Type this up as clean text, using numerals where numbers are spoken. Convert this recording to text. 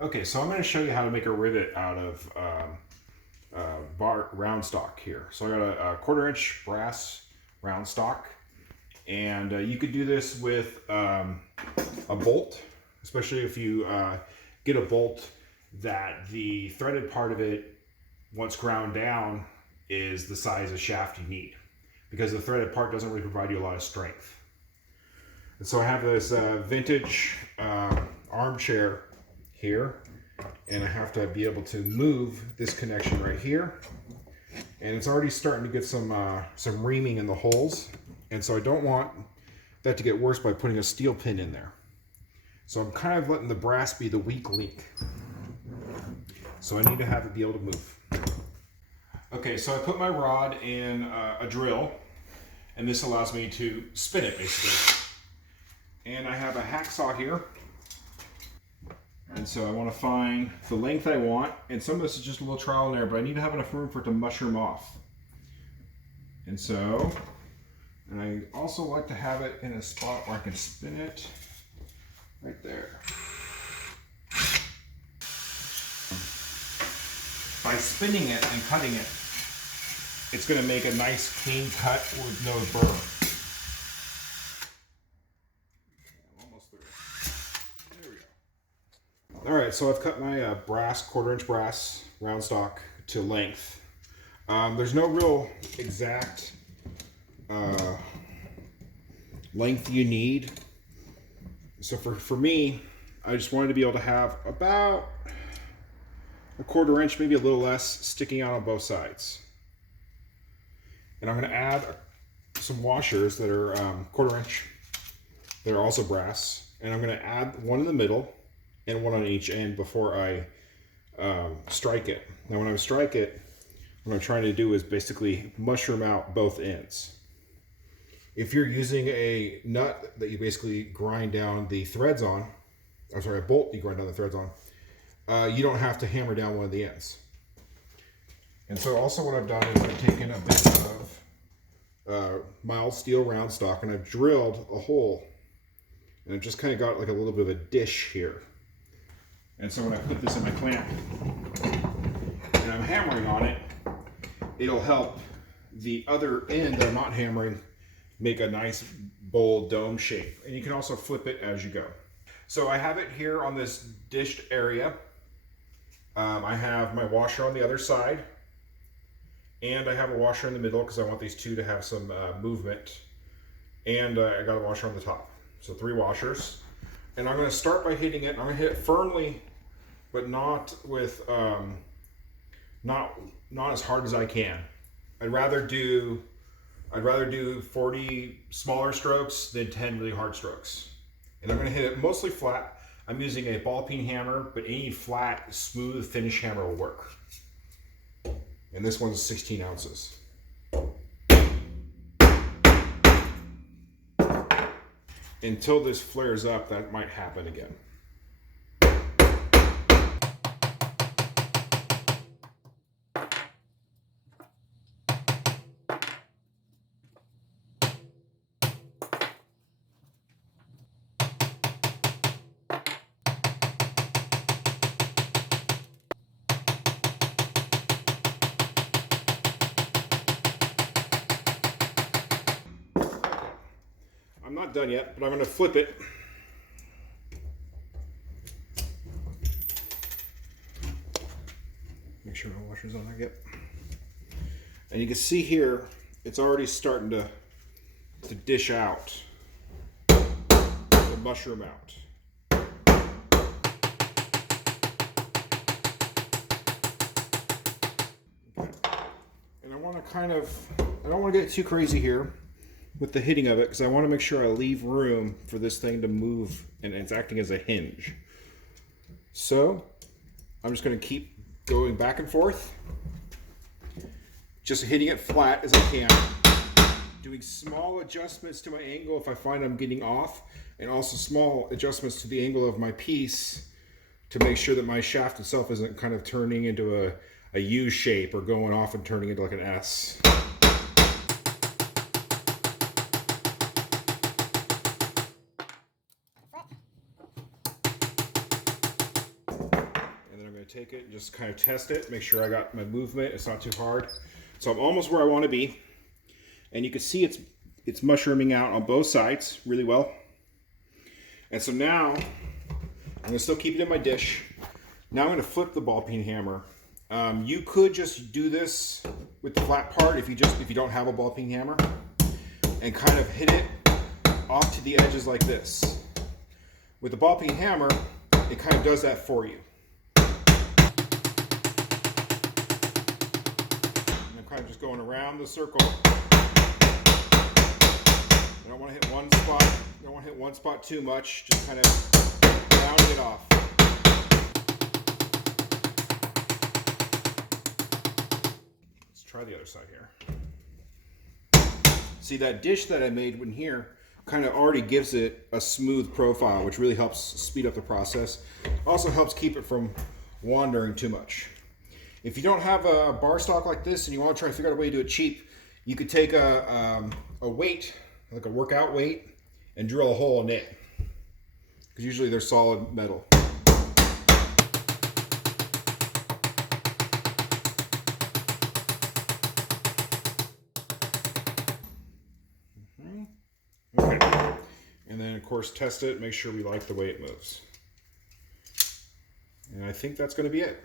Okay, so I'm going to show you how to make a rivet out of round stock here. So I got a 1/4 inch brass round stock, and you could do this with a bolt, especially if you get a bolt that the threaded part of it, once ground down, is the size of shaft you need, because the threaded part doesn't really provide you a lot of strength. And so I have this vintage armchair here, and I have to be able to move this connection right here, and it's already starting to get some reaming in the holes, and so I don't want that to get worse by putting a steel pin in there. So I'm kind of letting the brass be the weak link. So I need to have it be able to move. Okay, so I put my rod in a drill, and this allows me to spin it basically. And I have a hacksaw here. And so I want to find the length I want, and some of this is just a little trial and error, but I need to have enough room for it to mushroom off. And I also like to have it in a spot where I can spin it right there. By spinning it and cutting it, it's going to make a nice clean cut with no burr. Alright, so I've cut my brass, 1/4 inch brass round stock to length. There's no real exact length you need. So for me, I just wanted to be able to have about a 1/4 inch, maybe a little less, sticking out on both sides. And I'm going to add some washers that are 1/4 inch. They're also brass. And I'm going to add one in the middle and one on each end before I strike it. Now when I strike it, what I'm trying to do is basically mushroom out both ends. If you're using a nut that you basically grind down the threads on, I'm sorry, a bolt you grind down the threads on, you don't have to hammer down one of the ends. And so also what I've done is I've taken a bit of mild steel round stock, and I've drilled a hole, and I've just kind of got like a little bit of a dish here. And so when I put this in my clamp and I'm hammering on it, it'll help the other end that I'm not hammering make a nice bold dome shape. And you can also flip it as you go. So I have it here on this dished area. I have my washer on the other side, and I have a washer in the middle because I want these two to have some movement. And I got a washer on the top. So 3 washers. And I'm going to start by hitting it. I'm going to hit it firmly, but not with not as hard as I can. I'd rather do 40 smaller strokes than 10 really hard strokes. And I'm going to hit it mostly flat. I'm using a ball peen hammer, but any flat, smooth finish hammer will work. And this one's 16 ounces. Until this flares up, that might happen again. I'm not done yet, but I'm going to flip it. Make sure my washer's on there yet. And you can see here, it's already starting to dish out, to mushroom out. Okay. And I want to I don't want to get too crazy here with the hitting of it, because I want to make sure I leave room for this thing to move, and it's acting as a hinge. So I'm just going to keep going back and forth, just hitting it flat as I can, doing small adjustments to my angle if I find I'm getting off, and also small adjustments to the angle of my piece to make sure that my shaft itself isn't kind of turning into a U shape or going off and turning into like an S. take it and just kind of test it, make sure I got my movement, it's not too hard. So I'm almost where I want to be. And you can see it's mushrooming out on both sides really well. And so now, I'm going to still keep it in my dish. Now I'm going to flip the ball peen hammer. You could just do this with the flat part if you don't have a ball peen hammer, and kind of hit it off to the edges like this. With the ball peen hammer, it kind of does that for you. And I'm kind of just going around the circle. I don't want to hit one spot. I don't want to hit one spot too much. Just kind of rounding it off. Let's try the other side here. See, that dish that I made in here kind of already gives it a smooth profile, which really helps speed up the process. Also helps keep it from wandering too much. If you don't have a bar stock like this and you want to try to figure out a way to do it cheap, you could take a weight, like a workout weight, and drill a hole in it. Because usually they're solid metal. Okay. And then of course test it, make sure we like the way it moves. And I think that's going to be it.